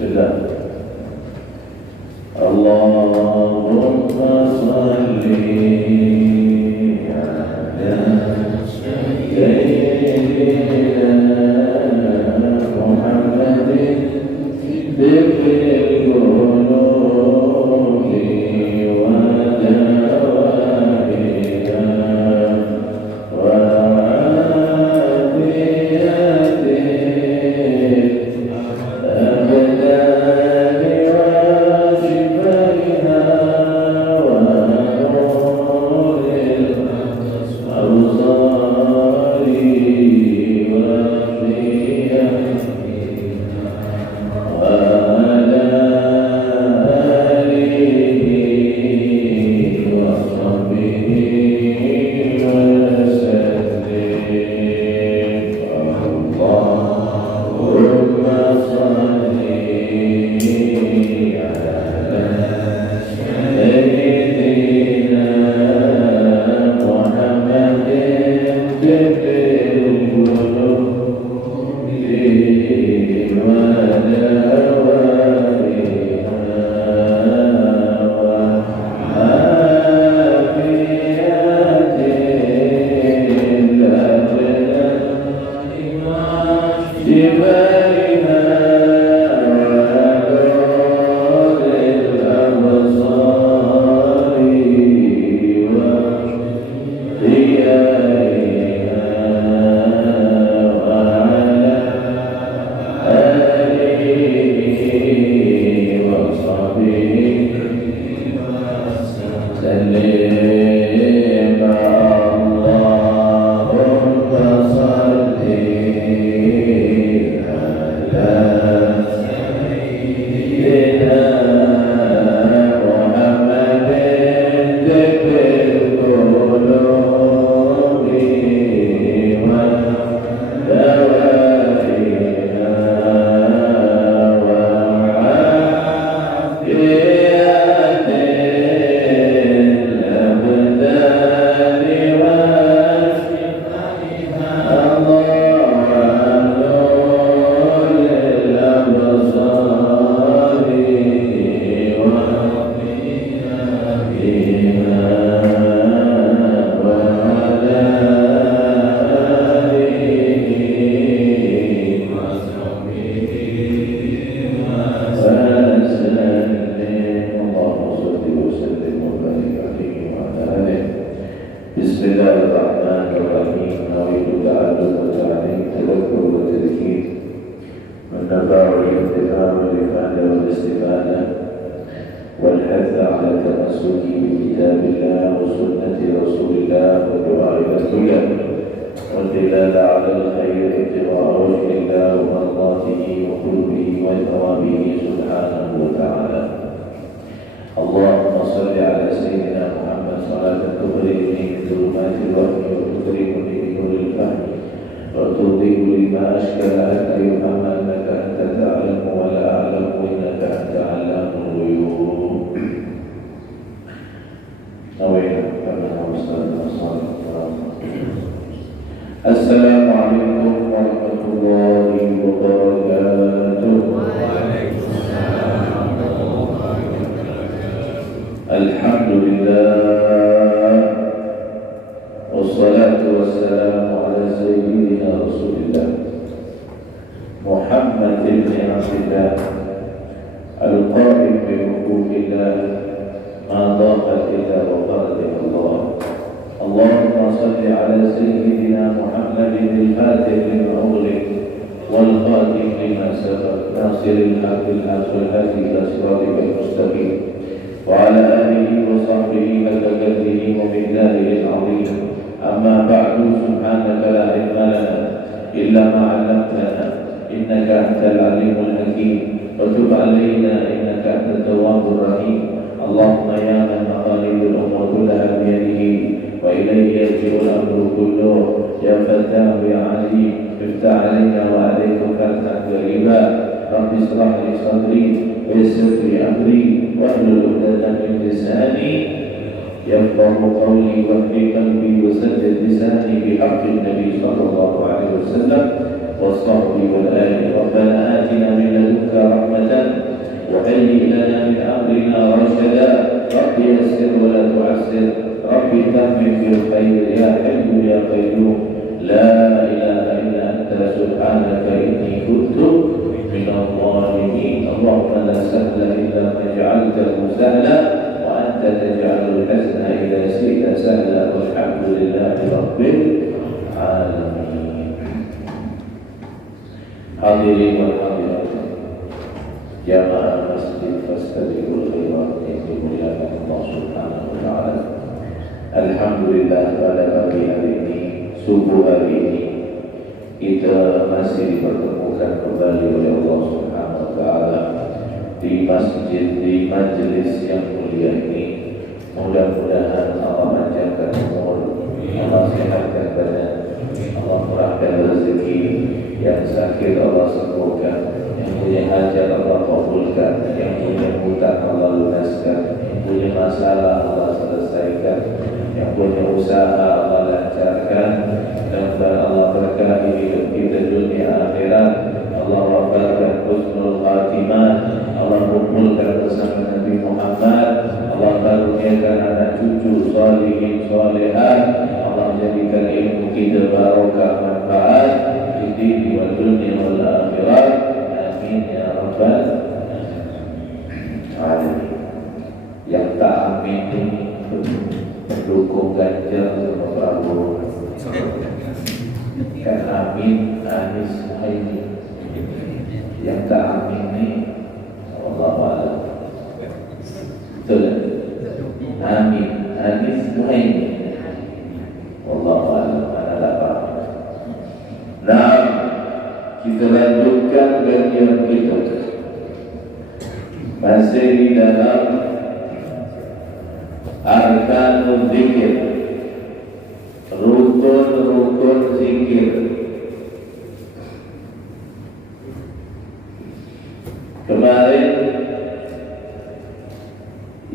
Bismillah. Allahumma salli ala sayyidina Muhammadin bil qulubi wa dawaiha wa Assalamualaikum warahmatullahi wabarakatuh. Alhamdulillah, wassalatu wassalamu ala sayyidina Rasulillah Muhammad ibn Abdillah al-qa'im bi huquqillah ma dhaqat illa wa qadat Allah. Allahumma salli ala sayyidina Muhammadin al-fatih lima ughliq wal khatim lima sabaq nasiril haqqil haqq wal hadi ila siratikal mustaqim wa ala alihi wa sahbihi wa qadrihi wa miqdarihi al-'azim. Amma ba'du, subhanaka la ilma lana illa ma 'allamtana innaka antal 'alimul hakim wa tub 'alaina innaka antat tawwabur rahim. Allahumma ya man maqalidul umur kullaha bi yadihi wa ilayhi yarji'ul amru kulluhu ya fattah ya 'alim iftah 'alaina wa 'alayka fathan qariba. Rabbi ishrah li sadri wa yassir li amri wahlul 'uqdatam min lisani yafqahu qawli wahdi qalbi wa saddid lisani bihaqqin nabi sallallahu alaihi wasallam wa sahbihi wal ali. Rabbana atina min ladunka rahmatan سبحانك إني كنت من الظالمين اللهم لا سهل إلا ما جعلته سهلا وأنت تجعل الحزن إذا شئت سهلا والحمد لله رب العالمين. Hadirin wal hadirat jamaah masjid Fastabiqul Khairat yang dimuliakan Allah Subhanahu wa taala. Alhamdulillah pada pagi hari ini, subuh hari ini kita masih dipertemukan kembali oleh Allah Subhanahu wa taala di masjid, di majelis yang mulia ini. Mudah-mudahan Allah panjangkan umur, Allah sehatkan badan, Allah murahkan rezeki, yang sakit Allah sembuhkan, yang punya hajat Allah kabulkan, yang punya hutang Allah lunaskan, yang punya masalah Allah selesaikan, yang punya usaha Allah lancarkan, dan Allah berkahi hidup kita dunia akhirat. Allah wafatkan husnul khatimah, Allah kumpulkan bersama Nabi Muhammad, Allah karuniakan anak cucu salihin salihat, Allah jadikan ilmu kita barokah manfaat di dini wal dunia wal akhirat. Amin ya rabbal alamin. Yang tak amin ini pendukung Ganjar sama Prabowo. Kan amin Anies Muhaimin. Yang tak amin ini Allah a'lam. Betul ya? Amin Anies Muhaimin. Wallahu a'lam. Mana tak paham. Nah, kita lanjutkan kajian kita. Masih di dalam arkanul zikir, rukun-rukun zikir. Kemarin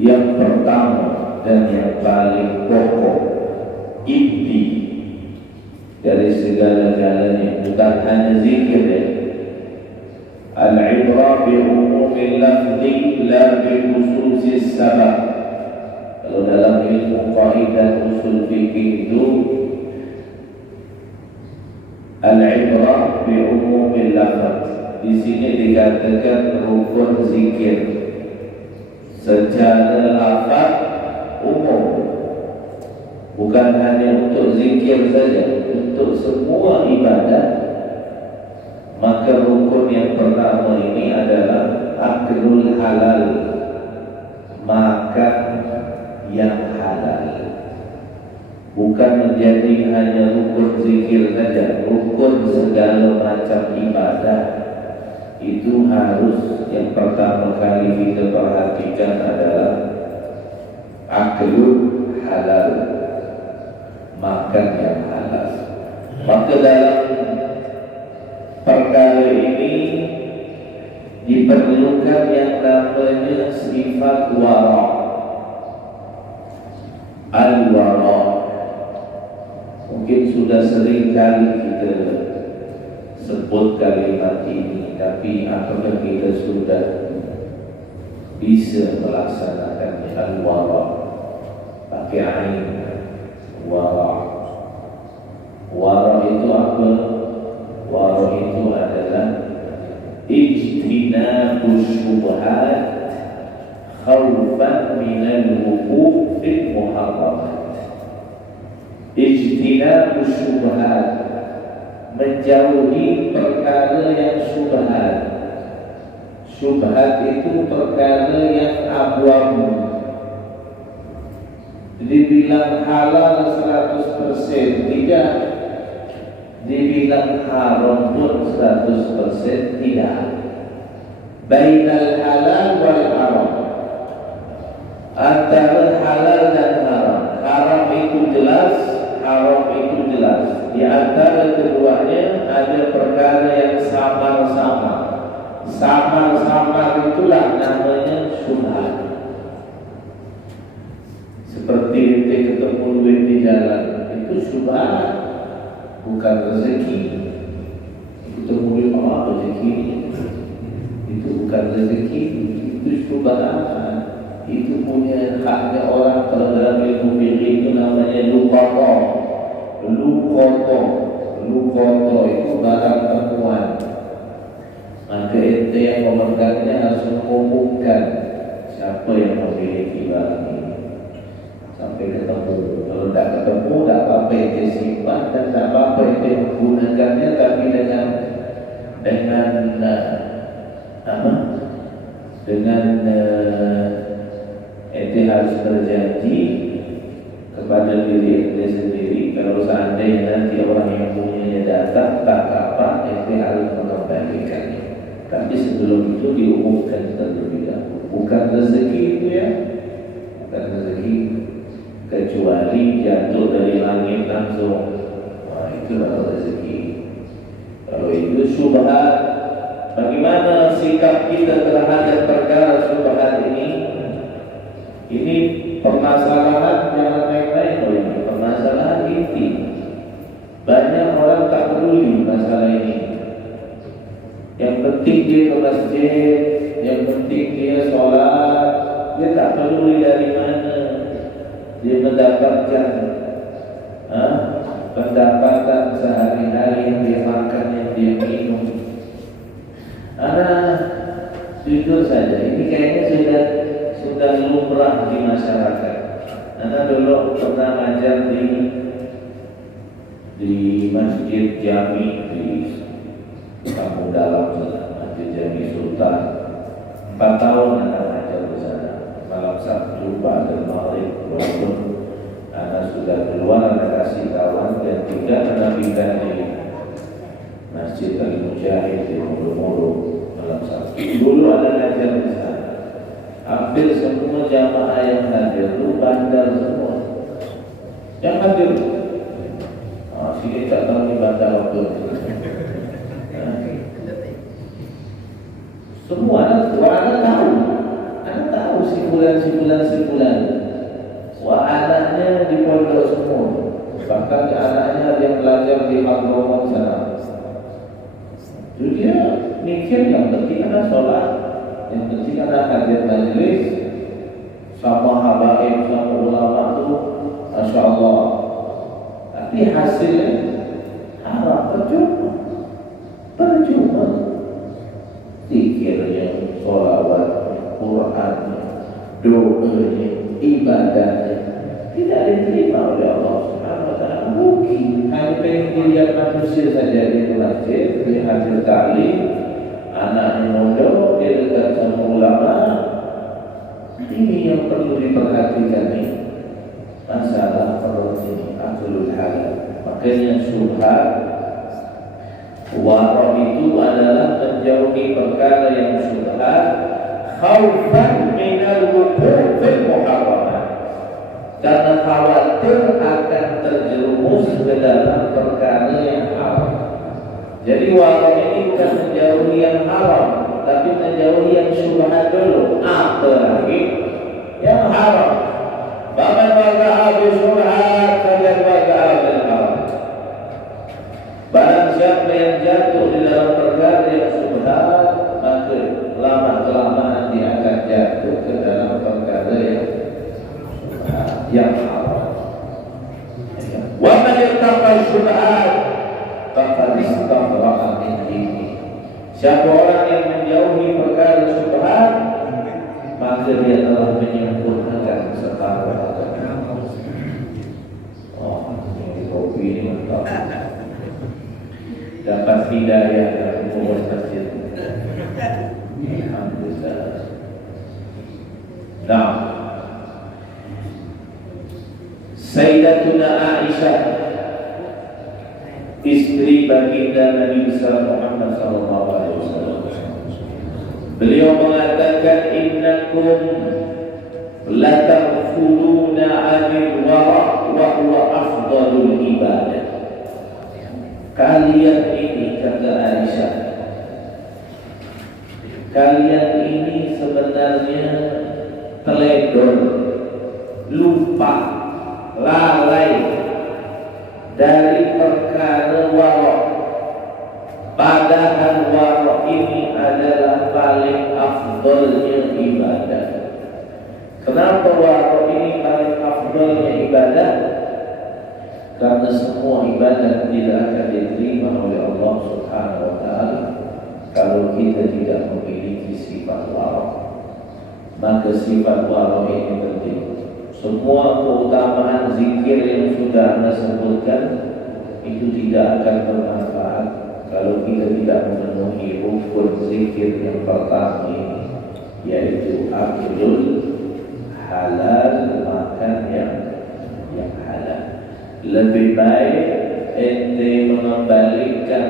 yang pertama dan yang paling pokok, inti dari segala-galanya, bukan hanya zikir ya. Al-ibrah bi umumil lafzi la bi khususis sabab. Kalau dalam ilmu kaidah usul fikih itu al-ibrah bi umumil lafz. Di sini dikatakan rukun zikir secara lafaz umum, bukan hanya untuk zikir saja, untuk semua ibadah. Maka rukun yang pertama ini adalah aklul halal, makan yang halal. Bukan menjadi hanya rukun zikir saja, rukun segala macam ibadah. Itu harus yang pertama kali kita perhatikan adalah aklul halal, makan yang halal. Maka dalam perkara ini diperlukan yang namanya sifat wara'. Al-wara' mungkin sudah sering kali kita sebut kalimat ini, tapi apakah kita sudah bisa melaksanakannya? Al-wara' pakai ain, wara'. Wara' itu apa? Wara' itu adalah ijtinabus syubhat khawfan minal wuqu' fil muharramat. Ijtinabus syubhat, menjauhi perkara yang syubhat. Syubhat itu perkara yang abu-abu. Dibilang halal 100% tidak, dibilang haram pun 100% tidak. Bainal halal wal haram, antara halal dan haram. Haram itu jelas, haram itu jelas. Di antara keduanya ada perkara yang samar-samar. Samar-samar itulah namanya syubhat. Seperti kita ketemu duit di jalan, itu syubhat, bukan rezeki. Kita mulai apa rezeki? Itu bukan rezeki, itu syubhat. Itu punya haknya orang. Kalau dalam ilmu fikih itu namanya luqata. Luqata. dulu foto itu barang temuan, maka ente yang memegangnya harus mengumumkan siapa yang memiliki barang ini sampai ketemu. Kalau tidak ketemu, tidak apa-apa ente simpan dan tidak apa-apa ente menggunakannya, tapi dengan ente harus berjanji kepada diri ente sendiri. Kalau seandainya nanti orang yang punyanya datang, tak apa, ente harus mengembalikannya. Tapi sebelum itu diumumkan terlebih dahulu. Bukan rezeki itu ya, bukan rezeki, kecuali jatuh dari langit langsung. Wah, itu baru rezeki. Kalau itu syubhat, bagaimana sikap kita terhadap perkara syubhat ini? Ini permasalahan jangan main-main, ini permasalahan inti. Banyak orang tak peduli masalah ini. Yang penting dia ke masjid, yang penting dia sholat, dia tak peduli dari mana dia mendapatkan pendapatan sehari-hari yang dia makan, yang dia minum. Jujur saja, ini kayaknya sudah lumrah di masyarakat. Dulu pernah ngajar di Masjid Jami di Kampung Dalam, Masjid Jami Sultan. 4 tahun anak ngajar di sana. Malam Sabtu pada Maghrib, walaupun anak sudah keluar, anak kasih kawan dan tidak anak pindah di Masjid Al-Mujahid di Mulu-Mulu malam Sabtu. Dulu ada ngajar di sana. Hampir semua jamaah yang hadir itu bandar semua. Yang hadir, sini tak tahu ni bandar waktu. Semua anak tahu simpulan. Wah, anaknya di pondok semua. Bahkan anaknya yang belajar di Al-Quran sana. Jadi dia mikir yang penting ada sholat, yang penting ada hadir majlis sama habaib, sama ulama itu, Masya Allah. Tapi hasilnya haram, percuma. Zikirnya, sholawatnya, Qurannya, doanya, ibadahnya tidak diterima oleh Allah Subhanahu Wa Taala. Mungkin hanya pengen dilihat manusia saja di masjid, dia hadir taklim, anaknya mondok, dia dekat sama ulama. Ini yang perlu diperhatikan nih, masalah perut ini, aklul halal. Makanya syubhat, warok itu adalah menjauhi perkara yang syubhat, khaufan minal wuqu' fil muharramat, karena khawatir akan terjerumus ke dalam perkara yang haram. Jadi warok ini bukan menjauhi yang haram, tapi menjauhi yang syubhat dulu. Apalagi yang haram. Baman waqa'a bi syubhat faqad waqa'a bil haram. Barang siapa yang jatuh di dalam perkara yang syubhat, maka lama-kelamaan dia akan jatuh ke dalam perkara yang haram. Wa man yattaqa syubhat faqad istabra'a min dinihi. Siapa orang yang menjauhi perkara syubhat, maka dia telah menyempurnakan separuh agama. Ini kopi ini mantap. Dapat hidayah dari pengurus masjid. Alhamdulillah. Nah, Sayyidatuna Aisyah, istri baginda Nabi besar Muhammad sallallahu alaihi wasallam, beliau mengatakan, innakum la taghfuluna 'anil wara' wa huwa afdalul ibadah. Kalian ini, kata Aisyah, kalian ini sebenarnya teledor, lupa, lalai dari perkara warok. Padahal warok ini adalah paling afdalnya ibadah. Kenapa warok ini paling afdalnya ibadah? Karena karena semua ibadah tidak akan diterima oleh Allah Subhanahu wa taala kalau kita tidak memiliki sifat wara. Maka sifat wara ini penting. Semua keutamaan zikir yang sudah Anda sebutkan itu tidak akan bermanfaat kalau kita tidak memenuhi rukun zikir yang pertama ini, yaitu aklul halal, makan yang halal. Lebih baik ente mengembalikan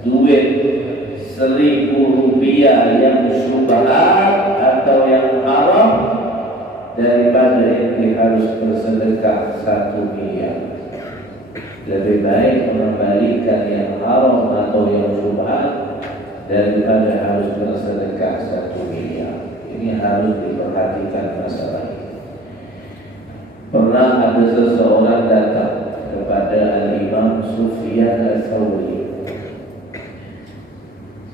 duit 1.000 rupiah yang syubhat atau yang haram daripada ente harus bersedekah 1 miliar. Lebih baik mengembalikan yang haram atau yang syubhat daripada harus bersedekah 1 miliar. Ini harus diperhatikan masalah ini. Pernah ada seseorang datang kepada Al-Imam Sufyan Ats-Tsauri.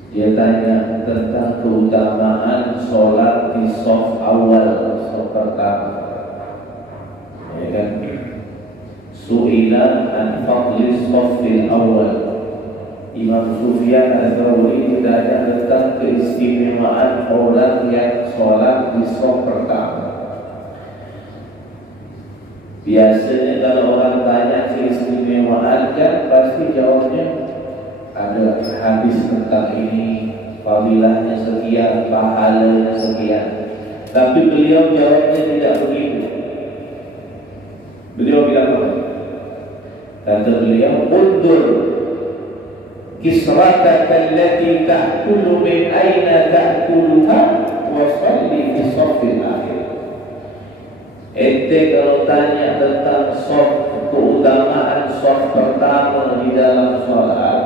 Dia tanya tentang keutamaan sholat di shaf awal, shaf pertama. Ya kan? Su'ila an fadli shafil awal. Imam Sufyan Ats-Tsauri ditanya tentang keistimewaan orang yang sholat di shaf pertama. Biasanya kalau orang tanya keistimewaan kan pasti jawabnya ada hadis tentang ini, fadilahnya sekian, pahalanya sekian. Tapi beliau jawabnya tidak begitu. Beliau bilang apa? Kata beliau, "Undur kisrataka allati ta'kulu min aina ta'kuluha wa salli fi shaffil akhir." Ente kalau tanya tentang shaf, keutamaan shaf pertama di dalam sholat,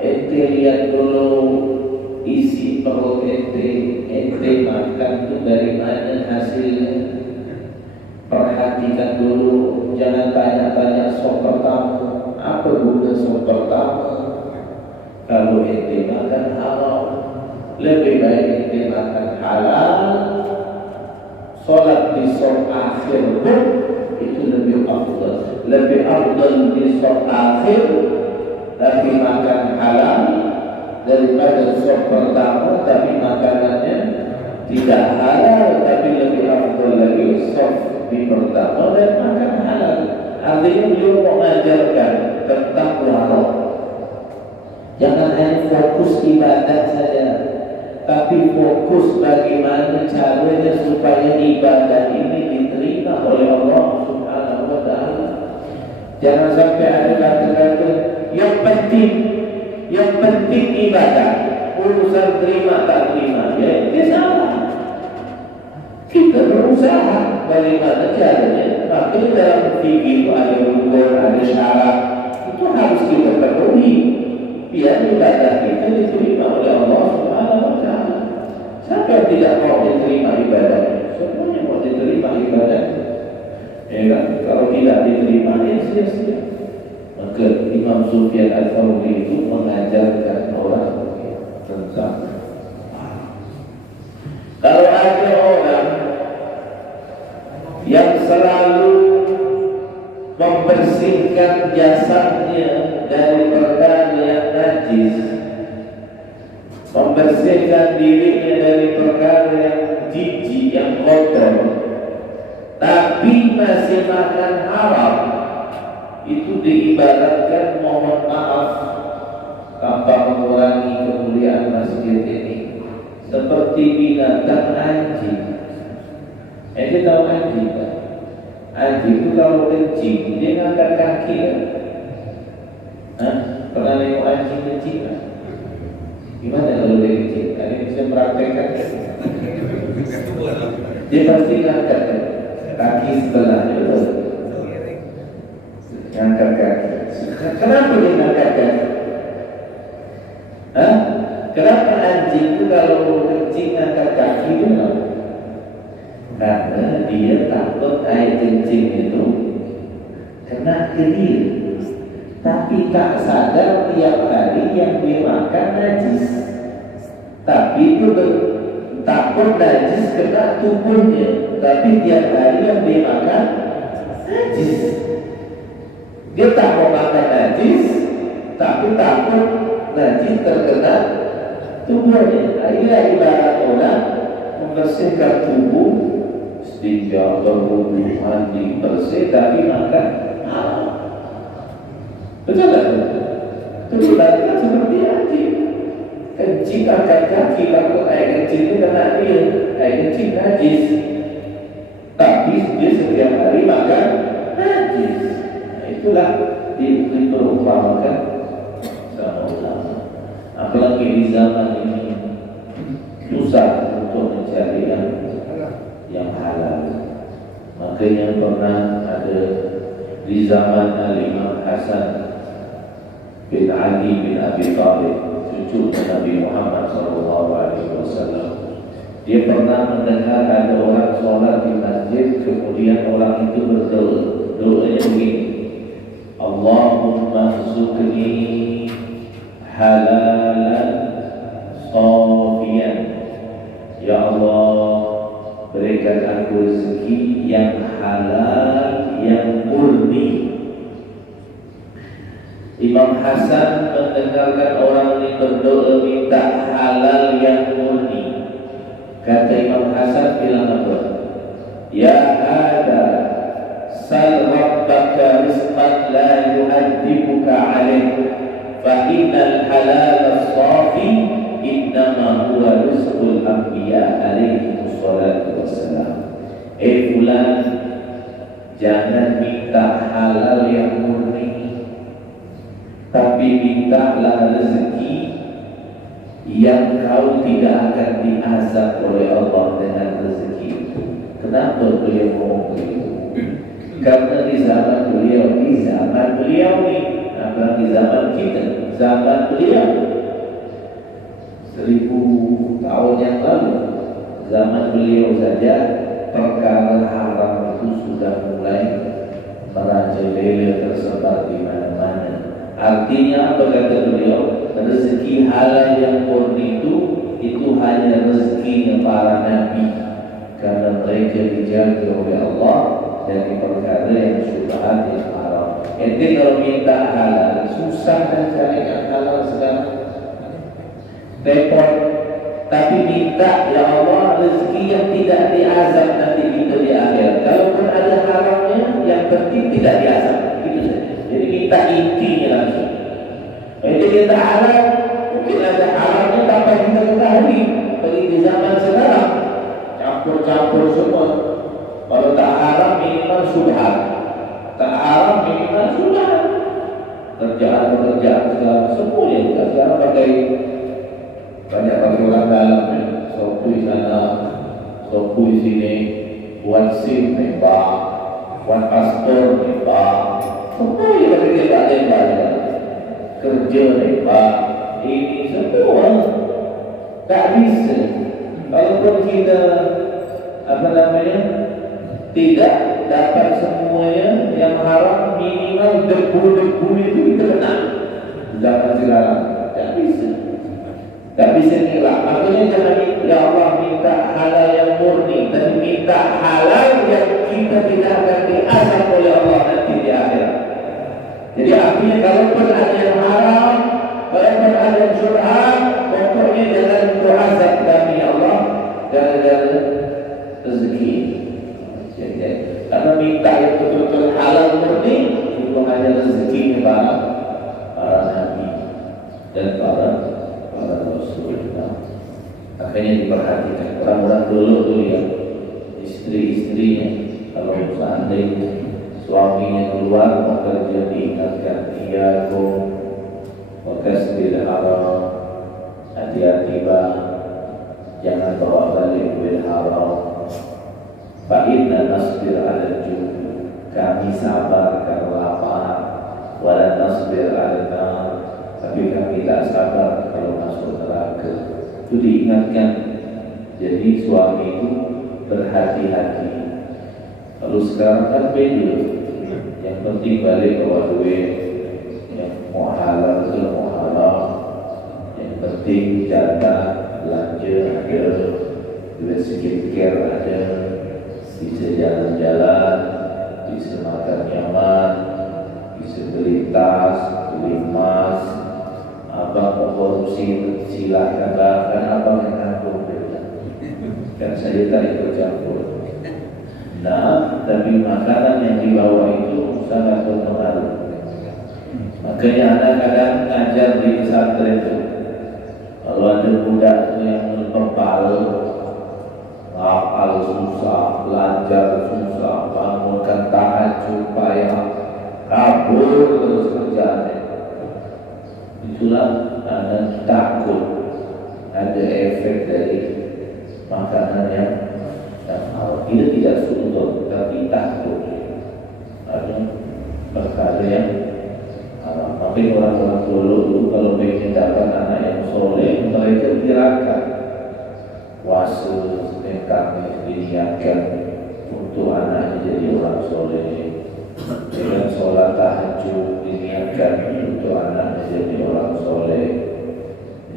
ente lihat dulu isi perut ente makan itu dari mana hasilnya. Perhatikan dulu, jangan tanya-tanya shaf pertama, apa guna shaf pertama. Kalau ente makan haram, lebih baik ente makan halal. Sholat di shaf akhir pun itu lebih afdal. Lebih afdal di shaf akhir tapi makan halal daripada shaf pertama tapi makanannya tidak halal, tapi lebih afdal lagi shaf di pertama dan makan halal. Artinya beliau mengajarkan tentang wara. Jangan hanya fokus ibadah saja, tapi fokus bagaimana caranya supaya ibadah ini diterima oleh Allah Subhanahu wa taala. Jangan sampai ada kata-kata yang penting ibadah, urusan terima tak terima. Ya, itu salah. Kita berusaha bagaimana caranya. Tapi dalam fikih itu ada rukun, ada syarat. Itu harus kita penuhi biar ibadah kita diterima oleh Allah Subhanahu wa taala. Siapa yang tidak mau diterima ibadahnya? Semuanya mau diterima ibadahnya. Ya kan? Kalau tidak diterima, ya sia-sia. Maka Imam Sufyan Ats-Tsauri itu mengajarkan orang tentang kalau ada orang yang selalu membersihkan jasadnya dari perkara yang najis, membersihkan dirinya dari perkara yang jijik, yang kotor, tapi masih makan haram, itu diibaratkan mohon maaf tanpa mengurangi kemuliaan masjid ini seperti binatang anjing. Ente tahu anjing kan? Anjing itu kalau kencing dia ngangkat kaki kan? Hah? Pernah nengok anjing kencing kan? Gimana kalau dia kencing? Ini bisa meraktekan kan? Dia pasti ngangkat kan? Kaki sebelahnya betul. Ngangkat kaki. Kenapa dia ngangkat kaki? Hah? Kenapa anjing itu kalau kencing ngangkat kaki itu kenapa? Karena dia takut air kencing itu kena ke dia. Tapi tak sadar tiap hari yang dia makan najis. Tapi itu takut najis kena tubuhnya. Tapi tiap hari yang dia makan najis. Dia tak mau makan najis, tapi takut najis terkena tubuhnya. Nah, inilah ibarat orang membersihkan tubuh, istinja, berwudu, mandi, bersih, tapi makan haram. Betul tak? Itu kan seperti anjing. Kencing angkat kaki, takut air kencing itu kena dia. Air kencing najis, tapi dia setiap hari makan najis. Nah, itulah diperumpamakan sama ulama. Apalagi di zaman ini susah untuk mencari yang halal. Makanya pernah ada di zaman Al-Imam Hasan bin Ali bin Abi Thalib, cucu Nabi Muhammad SAW. Dia pernah mendengar ada orang sholat di masjid, kemudian orang itu berdoa. Doanya begini: Allahumma rzuqni halalan safiyan. Ya Allah, berikan aku rezeki yang halal, yang murni. Imam Hasan mendengarkan orang ini berdoa minta halal yang murni. Kata Imam Hasan bilang apa? Ya hada, sal rabbaka rizqan la yu'adibuka alaih, fa innal halal as-safi innama huwa rizqul anbiya alaihi wassalatu wassalam. Fulan, jangan minta halal yang murni, tapi mintalah rezeki yang kau tidak akan diazab oleh Allah dengan rezeki itu. Kenapa beliau ngomong begitu? Karena di zaman beliau ni, apalagi zaman kita, zaman beliau 1000 tahun yang lalu, zaman beliau saja perkara haram itu sudah mulai merajalela, tersebar di mana-mana. Artinya apa kata beliau? Rezeki halal yang murni itu hanya rezekinya para nabi, karena mereka dijaga oleh Allah dari perkara yang syubhat yang haram. Ente kalau minta halal, susah kan cari yang halal sekarang, repot. Tapi minta, ya Allah, rezeki yang tidak diazab nanti kita di akhir. Kalaupun ada haramnya, yang penting tidak diazab. Gitu saja. Jadi minta intinya langsung. Jadi minta halal, mungkin ada haramnya tanpa kita ketahui. Bagi di zaman sekarang, campur-campur semua. Kalau tak haram minimal subhat, tak haram minimal subhat. Kerjaan-kerjaan segala semuanya kita sekarang pakai banyak orang dalam, sopui sana, sopui sini, buat SIM nembak, buat paspor nembak, semuanya kita tak nembak, kerja nembak, ini semua tak bisa. Walaupun kita tidak dapat semuanya yang haram, minimal debu-debu itu kita kena. Zaman sekarang tak bisa. Tak bisa nilai. Makanya jangan ya Allah minta halal yang murni, tapi minta halal yang kita tidak akan diazab oleh Allah nanti di akhirat. Jadi artinya kalaupun ada yang haram, kalaupun ada yang syubhat, pokoknya jangan berazab kami ya Allah gara-gara rezeki. Karena minta yang betul-betul halal murni itu hanya rezeki para nabi dan para Rasulullah. Akhirnya diperhatikan orang-orang dulu ya, istri-istrinya kalau seandainya suaminya keluar bekerja, diingatkan dia bekas haram, hati-hati bang, jangan bawa balik duit haram. Fa'inna nasbir ala jumlah, kami sabar karena lapar, wala nasbir ala nar, tapi kami tak sabar kalau masuk neraka. Itu diingatkan. Jadi suami itu berhati-hati. Kalau sekarang kan beda, yang penting balik bawa duit, yang mau halal ke mau halal, yang penting jaga belanja ada, duit skincare ada, bisa jalan-jalan, bisa makan nyaman, bisa beli tas, beli emas. Abang mau korupsi silahkan, kan abang yang nanggung. Kan saya tak ikut campur. Nah, tapi makanan yang dibawa itu sangat berpengaruh. Makanya anak kadang ngajar di pesantren itu. Kalau ada budak yang berpal, hafal susah, belajar susah, bangunkan tahajud payah, kabur terus kerjaannya. Itulah anak takut ada efek dari makanan yang halal. Itu tidak suntuk, tapi takut ada perkara yang halal. Tapi orang-orang dulu kalau ingin dapat anak yang soleh, mereka gerakan puasa kami diniatkan untuk anaknya jadi orang soleh, dengan sholat tahajud diniatkan untuk anaknya jadi orang soleh.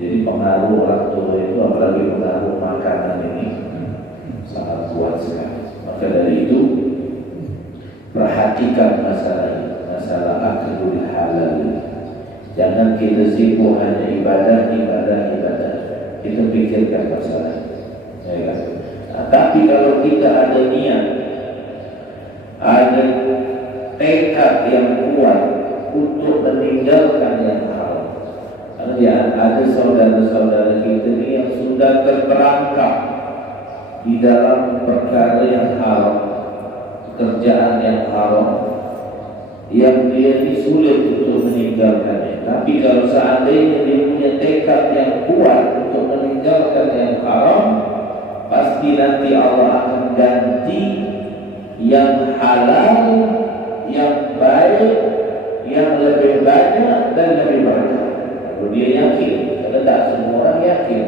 Jadi pengaruh orang tua itu, apalagi pengaruh makanan ini sangat kuat sekali. Maka dari itu perhatikan masalah ini, masalah aklul halal. Jangan kita sibuk hanya ibadah. Kita pikirkan masalah ini. Ya kan? Nah, tapi kalau kita ada niat, ada tekad yang kuat untuk meninggalkan yang haram. Ya, ada saudara-saudara kita ini yang sudah terperangkap di dalam perkara yang haram, pekerjaan yang haram, yang dia sulit untuk meninggalkannya. Tapi kalau seandainya dia punya tekad yang kuat untuk meninggalkan yang haram, pasti nanti Allah akan ganti yang halal, yang baik, yang lebih banyak dan lebih berkah. Kalau dia yakin, karena tak semua orang yakin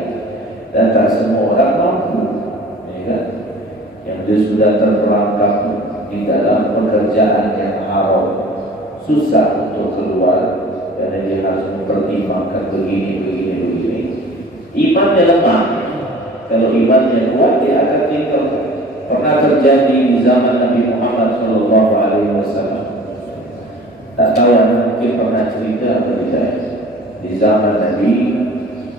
dan tak semua orang mampu, ya kan? Yang dia sudah terperangkap di dalam pekerjaan yang haram, susah untuk keluar karena dia harus mempertimbangkan begini. Imannya lemah. Kalau imannya kuat, dia akan tinggalkan. Pernah terjadi di zaman Nabi Muhammad SAW. Tak tahu mungkin pernah cerita atau tidak. Di zaman Nabi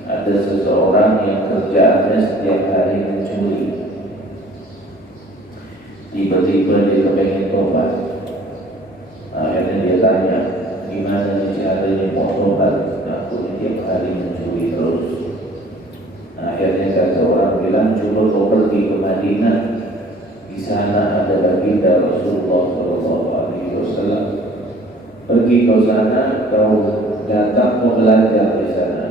ada seseorang yang kerjaannya setiap hari mencuri. Tiba-tiba dia kepengen tobat. Akhirnya dia tanya, gimana caranya mau tobat? Aku setiap hari mencuri terus. Akhirnya kata orang bilang, coba kau pergi ke Madinah. Di sana ada baginda Rasulullah SAW. Pergi ke sana, kau datang mau belajar di sana.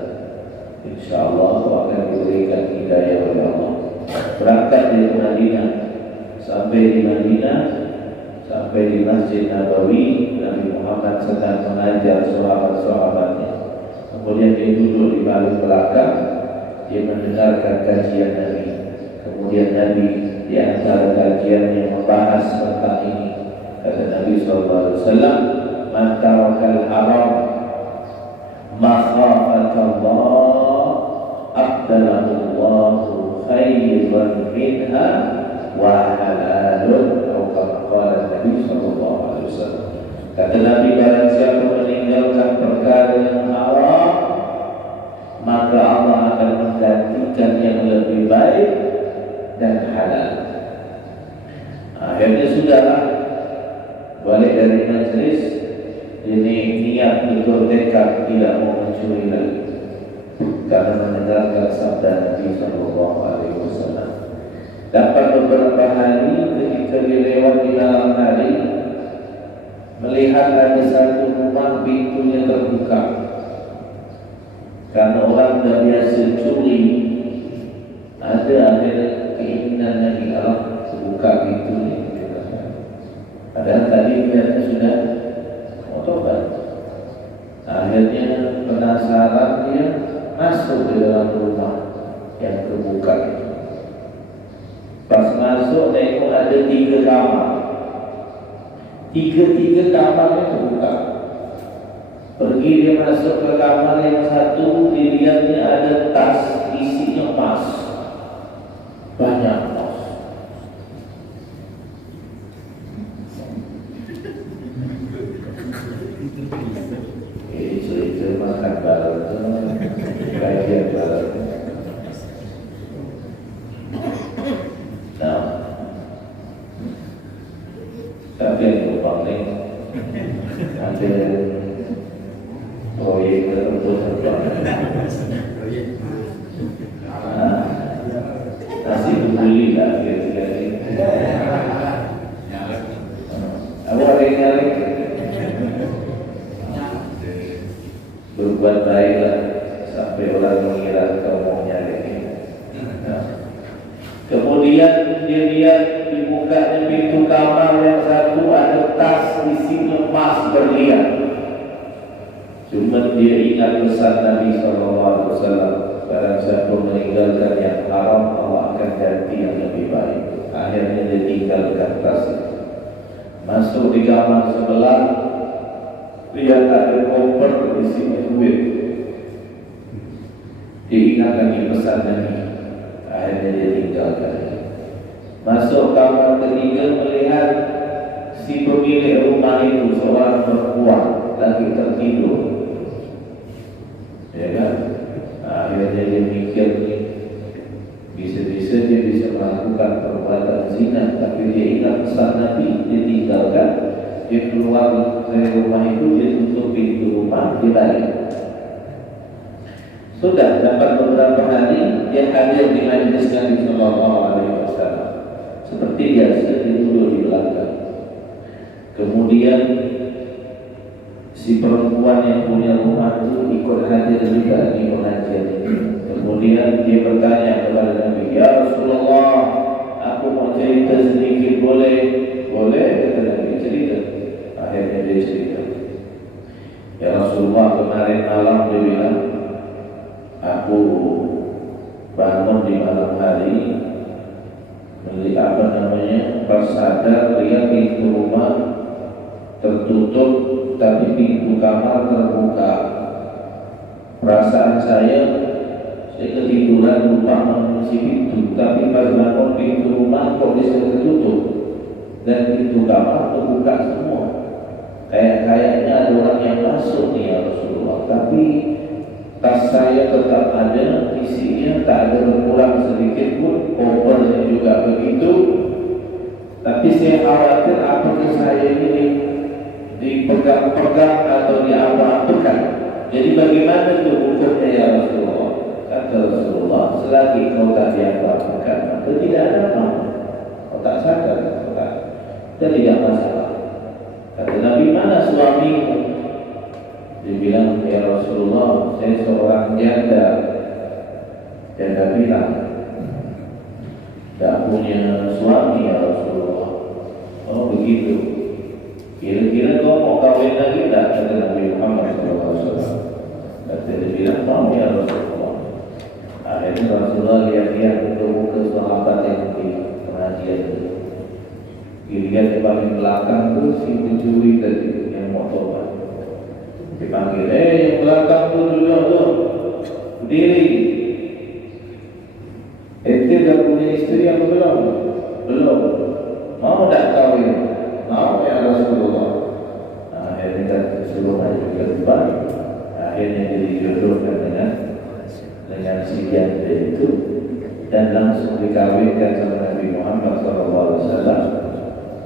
Insya Allah kau akan diberikan hidayah oleh Allah. Berangkat dari Madinah, sampai di Madinah, sampai di Masjid Nabawi, Nabi Muhammad sedang mengajar sahabat-sahabatnya. Kemudian dia duduk di paling belakang, dia mendengarkan kajian Nabi. Kemudian Nabi di antara kajian yang membahas tentang ini, kata Nabi SAW, man tarakal haram makhafatallah abdalahullahu khairan minha wa halalun, atau kata Nabi SAW. Kata Nabi, barang siapa meninggalkan perkara yang haram, maka Allah akan menggantikan yang lebih baik dan halal. Akhirnya sudahlah balik dari majlis, ini niat betul tekad tidak mau mencuri lagi karena mendengarkan sabda Nabi SAW. Dapat beberapa hari ketika dilewat di malam hari, melihat ada satu rumah pintunya terbuka. Karena orang sudah biasa curi, ada akhirnya keinginan lagi Allah buka pintu ini. Padahal tadi biasanya sudah mau tobat. Akhirnya penasaran, dia masuk ke dalam rumah yang terbuka itu. Pas masuk tengok ada 3 kamar. Tiga kamarnya terbuka. Pergi dia masuk ke kamar yang satu, dilihatnya ada tas isinya emas, banyak emas. ada proyek tertentu masih peduli lah kira-kira ini. Awak nyari berbuat baiklah sampai orang mengira kamu nyari. Kemudian dia lihat di mukanya pintu kamar yang satu ada tas isinya emas berlian. Cuma dia ingat pesan Nabi SAW, barang siapa meninggalkan yang haram, Allah akan ganti yang lebih baik. Akhirnya dia tinggalkan tas itu. Masuk di kamar sebelah, lihat ada koper isinya duit. Dia ingat lagi pesan Nabi. Akhirnya dia tinggalkan. Masuk kamar ketiga, melihat si pemilik rumah itu seorang perempuan lagi tertidur. Ya kan? Akhirnya dia mikir ni, bisa-bisa dia bisa melakukan perbuatan zina, tapi dia ingat pesan Nabi, dia tinggalkan. Dia keluar dari rumah itu, dia tutup pintu rumah, dia balik. Sudah dapat beberapa hari dia hadir di majlis Nabi Sallallahu Alaihi Wasallam. Seperti biasa dia duduk di belakang. Kemudian si perempuan yang punya rumah itu ikut hadir juga di pengajian ini. Kemudian dia bertanya kepada Nabi, "Ya Rasulullah, aku mau cerita sedikit boleh?" "Boleh," kata Nabi, "cerita." Akhirnya dia cerita. "Ya Rasulullah, kemarin malam," dia bilang, "aku bangun di malam hari, melihat tersadar lihat pintu rumah tertutup, tapi pintu kamar terbuka. Perasaan saya ketiduran lupa mengunci pintu, tapi pas bangun pintu rumah kok bisa tertutup dan pintu kamar terbuka semua. Kayaknya ada orang yang masuk nih ya Rasulullah, tapi tas saya tetap ada, isinya tak ada berkurang sedikit pun, kopernya juga begitu. Tapi saya khawatir apakah saya ini dipegang-pegang atau diapa-apakan. Jadi bagaimana itu hukumnya ya Rasulullah?" Kata Rasulullah, "Selagi kau tak diapa-apakan, maka tidak ada apa. Kau tak sadar, dan tidak masalah." Kata Nabi, "Mana suamimu?" Dia bilang, "Ya Rasulullah, saya seorang janda." Janda bilang, "Tak punya suami ya Rasulullah." "Oh begitu. Kira-kira kau mau kawin lagi tak?" Kata Nabi Muhammad SAW. Kata dia bilang, "Mau ya Rasulullah." Akhirnya Rasulullah lihat-lihat ke muka sahabat yang di pengajian itu. Dilihat di paling belakang tu si pencuri tadi yang mau tobat. Dipanggil, yang belakang tu duduk tu, berdiri. Ente dah punya isteri yang belum? Belum. Mau tak kahwin? Mau ya Rasulullah. Akhirnya kita suruh maju ke depan. Akhirnya dia dijodohkan dengan si janda itu dan langsung dikawinkan sama Nabi Muhammad SAW.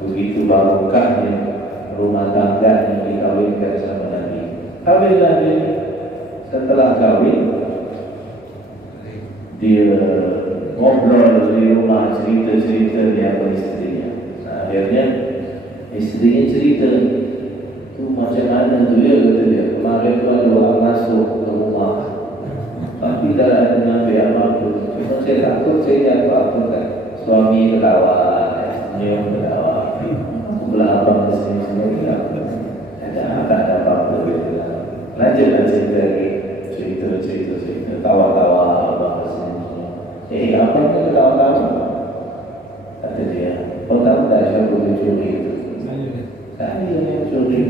Begitu barokahnya rumah tangga yang dikawinkan sama Nabi. Kawinlah dia. Setelah kawin, dia ngobrol di rumah, cerita-cerita dia sama istrinya. Akhirnya istrinya cerita, "Tu macam mana tu ya?" Kata dia, "Kemarin tu ada orang masuk ke rumah, tapi tak ada Nabi apa-apa. Cuma saya takut saya apa-apa." Suami ketawa, dia ketawa. Belah abang di sini semua bilang, tak ada apa-apa. Lanjutlah cerita lagi, cerita, tawa-tawa abang di sini. Abang tu ketawa-tawa. Kata dia, "Kau tahu tak siapa pencuri itu?" "Saya yang curi."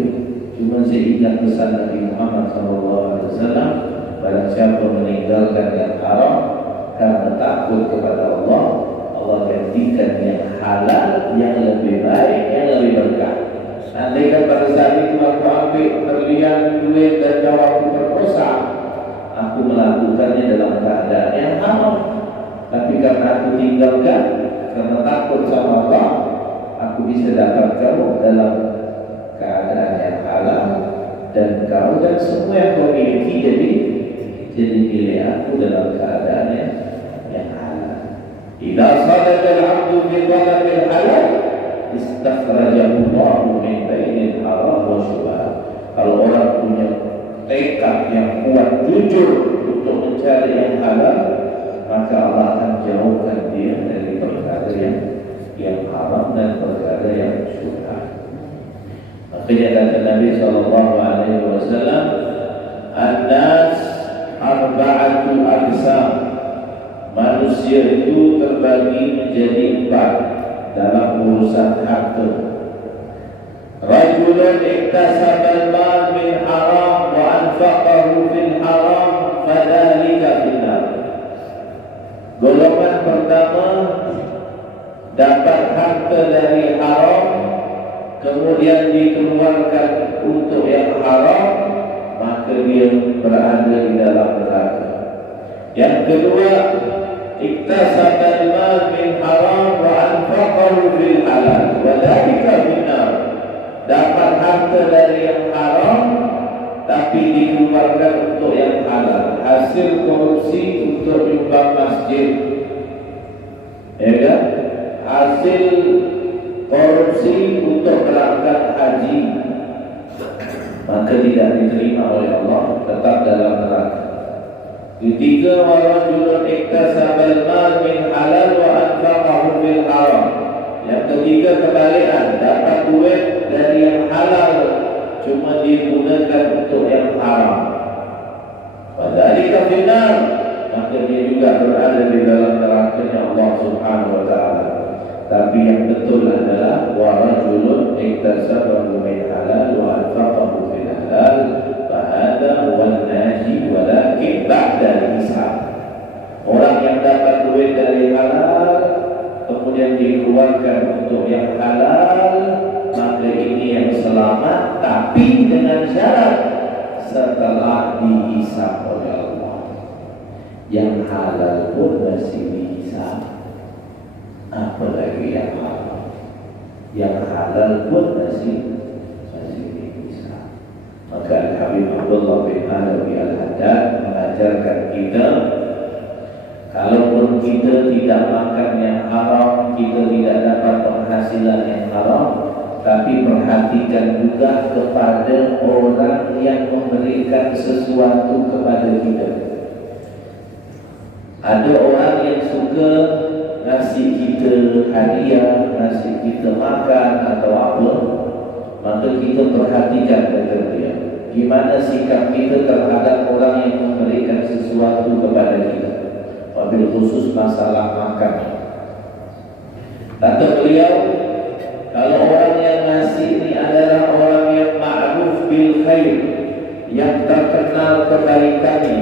Cuma saya ingat pesan Nabi Muhammad SAW, barang siapa meninggalkan yang haram karena takut kepada Allah, Allah gantikan yang halal, yang lebih baik, yang lebih berkah. Andaikan pada saat itu aku ambil berlian, duit dan nyawa aku berdosa, aku melakukannya dalam keadaan yang haram. Tapi karena aku tinggalkan, karena takut sama Allah, aku bisa dapat kamu dalam keadaan yang halal, dan kau dan semua yang kau miliki jadi milik aku dalam keadaan yang halal. Idza sadaqa al-'abdu fi talabil halal istakhrajahu Allahu min bainil haram wa syubhat. Kalau orang punya tekad yang kuat jujur untuk mencari yang halal, maka Allah akan jauhkan dia dari perkara yang haram dan perkara yang syubhat. Makanya kata Nabi SAW, An-nas arba'atu aqsam. Manusia itu terbagi menjadi 4 dalam urusan harta. Rajulun iktasabal mal min haram wa anfaqahu fil haram fadzalika finnar. Golongan pertama dapat harta dari haram kemudian dikeluarkan untuk yang haram, maka dia berada di dalam neraka. Yang kedua, iktasabal mal min haram wa anfaqahu fil halal wa dzalika finnar. Dapat harta dari yang haram tapi dikeluarkan untuk yang halal. Hasil korupsi untuk nyumbang masjid, ya kan? Hasil korupsi untuk berangkat haji, maka tidak diterima oleh Allah, tetap dalam neraka. Ketiga, warajulun iktasabal mal min halal wa anfaqahu fil haram. Yang ketiga kebalikan, dapat duit dari yang halal cuma digunakan untuk yang haram. Fadzalika finnar, maka dia juga berada di dalam neraka-Nya Allah Subhanahu wa taala. Tapi yang betul adalah warajulun iktasabahu min halal wa anfaqahu fil halal fa hadza huwan naji walakin ba'da hisab. Orang yang dapat duit dari halal kemudian dikeluarkan untuk yang halal, maka ini yang selamat, tapi dengan syarat setelah dihisab oleh Allah. Yang halal pun masih dihisab, apalagi yang haram. Yang halal pun masih dihisab. Maka Habib Abdullah bin Alawi Al-Haddad mengajarkan kita, kalaupun kita tidak makan yang haram, kita tidak dapat penghasilan yang haram, tapi perhatikan juga kepada orang yang memberikan sesuatu kepada kita. Ada orang yang suka ngasih kita hadiah, ngasih kita makan atau apa, maka kita perhatikan dengan dia. Gimana sikap kita terhadap orang yang memberikan sesuatu kepada kita, wabil khusus masalah makan. Kata beliau, kalau orang yang ngasih ini adalah orang yang ma'ruf bil khair, yang terkenal kebaikannya,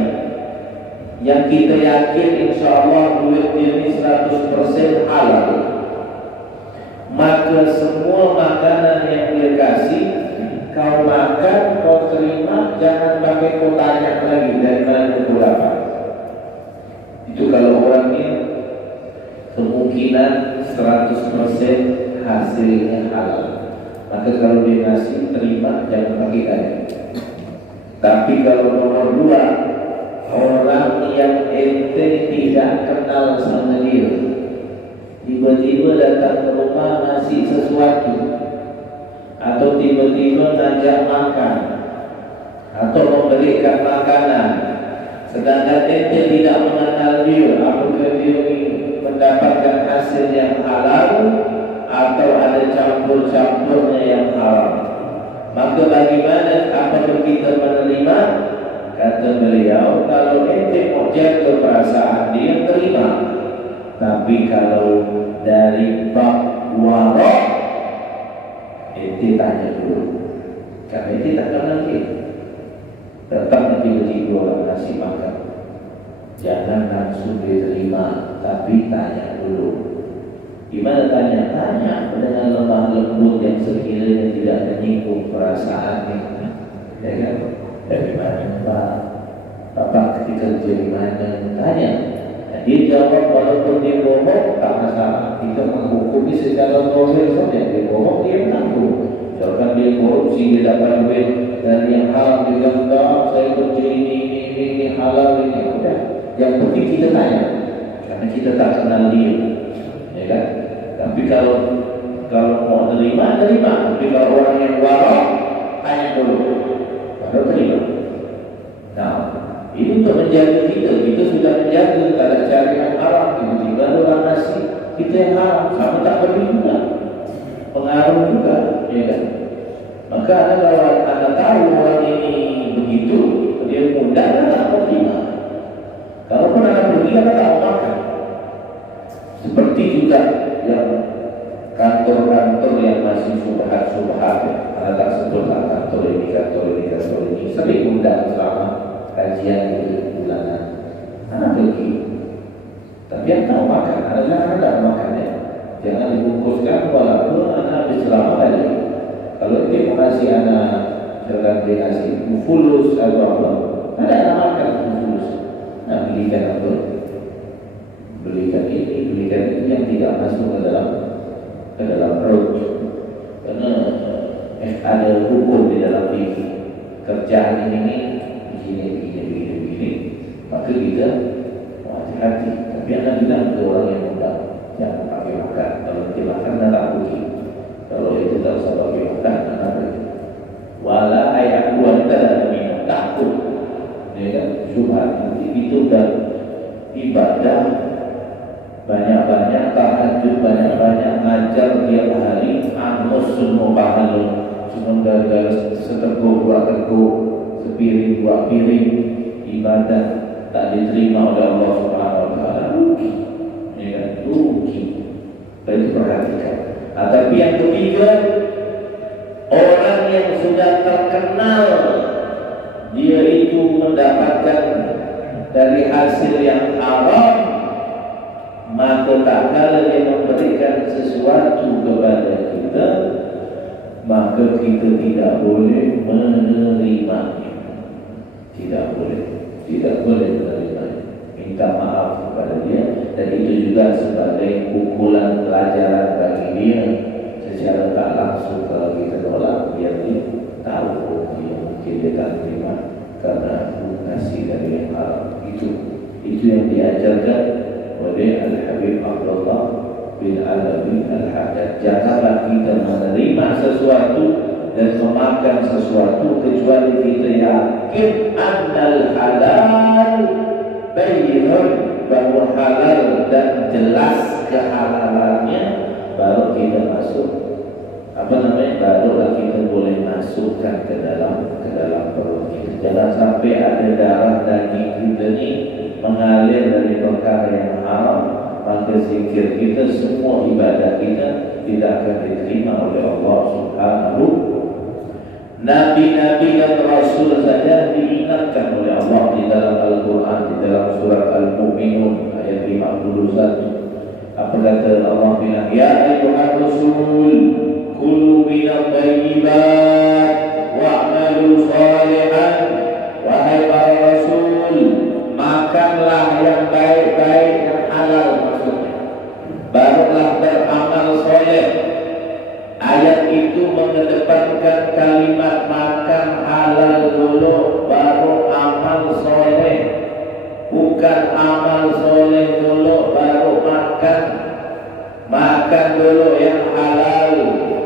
yang kita yakin insyaAllah duit dia ini 100% halal, maka semua makanan yang dia kasih, kau makan, kau terima, jangan pakai kau tanya lagi dari mana kau dapat. Itu kalau orangnya kemungkinan 100% hasilnya halal, maka kalau dia ngasih, terima, jangan pakai tanya. Tapi kalau nomor 2, orang yang ente tidak kenal sama dia, tiba-tiba datang ke rumah ngasih sesuatu, atau tiba-tiba ngajak makan, atau memberikan makanan, sedangkan ente tidak mengenal dia, apakah dia mendapatkan hasil yang halal atau ada campur-campurnya yang haram, maka bagaimana apabila kita menerima? Kata beliau, kalau ente mau jaga perasaan dia, terima. Tapi kalau dari bab warok, ente tanya dulu, karena ente tak kenal dia. Tetap tiba-tiba orang ngasih makan, jangan langsung diterima, tapi tanya dulu. Gimana tanya? Tanya dengan lemah lembut yang sekiranya tidak menyinggung perasaannya. Ya kan? Dari mana Pak? Bapak ketika dari mana? Tanya. Nah, dia jawab walaupun dia bohong, tak masalah. Kita menghukumi secara zahir saja. Dia bohong, dia menanggung. Misalkan dia korupsi, dia dapat duit dari yang halal juga enggak, saya kerja ini halal ini udah. Yang penting kita tanya, karena kita tak kenal dia, ya kan? Tapi kalau mau terima, tapi kalau orang yang warok, tanya dulu, baru terima. Nah, ini untuk menjaga kita sudah menjaga, kalau cari yang haram, tiba-tiba ada orang ngasih kita yang haram, sama tak perlu juga, pengaruh juga, ya kan? Maka kalau anda tahu orang ini begitu, dia mudah tak terima. Kalau pun anda pergi, anda tak makan. Seperti juga yang kantor-kantor yang masih subhat, anda tak sebutlah kantor ini, sering undang selama kajian itu bulanan. Anda pergi, tapi yang tahu makan, anda tak makan ya. Jangan dibungkuskan walaupun anda habis selama lagi. Kalau dia mengasih anak, misalkan dia kasih fulus atau apa, ada anak makan fulus. Nah, belikan apa? Belikan ini yang tidak masuk ke dalam perut. Karena ada hukum di dalam fikih. Kerjaan ini begini. Maka kita hati-hati. Tapi anda bilang ke orang yang muda, jangan pakai makan. Kalau dia makan, anda tak pergi. Kalau itu tak usah pakai makan, anda pergi. Wala ayat wanita dan minum takut. Ya kan? Subhan itu dan ibadah banyak-banyak, tahajud banyak-banyak, ngajar tiap hari, angus semua pahala, cuma gara-gara seteguk dua teguk, sepiring dua piring, ibadah tak diterima oleh Allah Subhanahu Wa Taala, rugi, ya kan? Rugi. Itu perhatikan. Tapi yang ketiga, orang yang sudah terkenal dia itu mendapatkan dari hasil yang haram, maka tak kala dia memberikan sesuatu kepada kita, maka kita tidak boleh menerimanya. Tidak boleh menerimanya. Minta maaf kepada dia, dan itu juga sebagai pukulan pelajaran bagi dia secara tak langsung. Kalau kita tolak, biar dia tahu dia mungkin dia tak terima karena kasih dari yang haram. Itu yang diajarkan oleh Al-Habib Abdullah bin Alamin Al-Haddad. Janganlah kita menerima sesuatu dan memakan sesuatu kecuali kita yakin annal halal bayyinun, bahwa halal dan jelas kehalalannya, baru kita masuk. Barulah kita boleh masukkan ke dalam perut kita. Jangan sampai ada darah daging kita ni mengalir dari perkara yang haram, maka zikir kita, semua ibadah kita tidak akan diterima oleh Allah Subhanahu. Nabi-nabi dan Rasul saja diingatkan oleh Allah di dalam Al-Quran, di dalam surat Al-Mu'minun ayat 51. Apa kata Allah bilang? Ya ayyuhar rasul, kulu minat thayyibat wa'malu salihan. Wahai para rasul, makanlah yang baik-baik, yang halal maksudnya, barulah beramal soleh. Ayat itu mengedepankan kalimat makan halal dulu baru amal soleh, bukan amal soleh dulu baru makan. Makan dulu yang halal,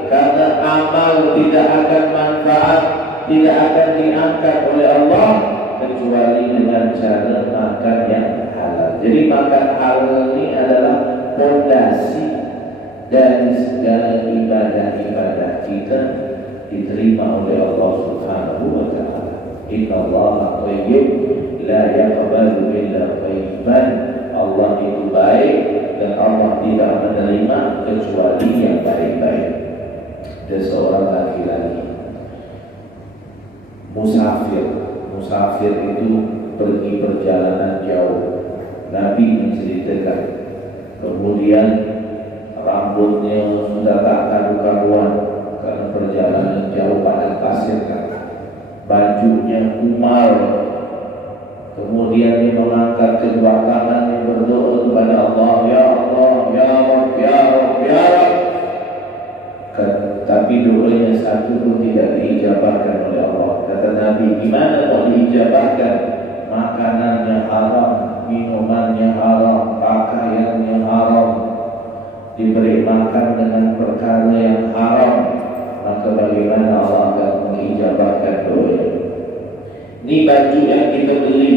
karena amal tidak akan manfaat, tidak akan diangkat oleh Allah kecuali dengan cara makan yang halal. Jadi makan halal ini adalah fondasi dari segala ibadah-ibadah kita diterima oleh Allah Subhanahu wa Ta'ala. Inna Allah thayyib la yaqbalu illa thayyiban. Allah itu baik dan Allah tidak menerima kecuali yang baik-baik. Ada seorang laki-laki musafir itu pergi perjalanan jauh. Nabi menceritakan, kemudian rambutnya sudah tak karu-karuan karena perjalanan jauh padang pasir kan. Bajunya kumal. Kemudian dia mengangkat kedua tangannya berdoa kepada Allah, ya Allah, ya Rabb, ya Rabb, ya Rabb. Tapi doanya satu pun tidak diijabahkan oleh Allah. Kata Nabi, gimana mau diijabahkan? Makanannya haram, minumannya haram, pakaiannya haram, diberi makan dengan perkara yang haram, maka bagaimana Allah akan mengijabahkan doa? Ini baju yang kita beli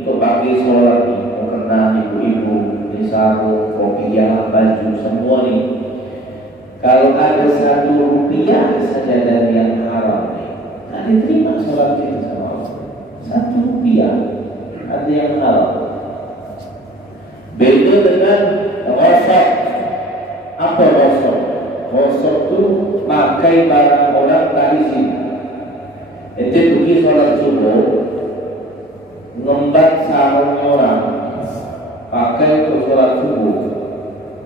untuk pakai sholat ni, mukena ibu-ibu, ni sarung, kopiah, baju, semua ni. Kalau ada Rp1 saja dari yang haram ni, tak diterima sholat kita sama Allah. Rp1 ada yang haram. Beda dengan rosok. Apa rosok? Rosok tu pakai barang orang tak izin. Itu pergi sholat subuh, ngembat sarung orang, pakai untuk sholat subuh,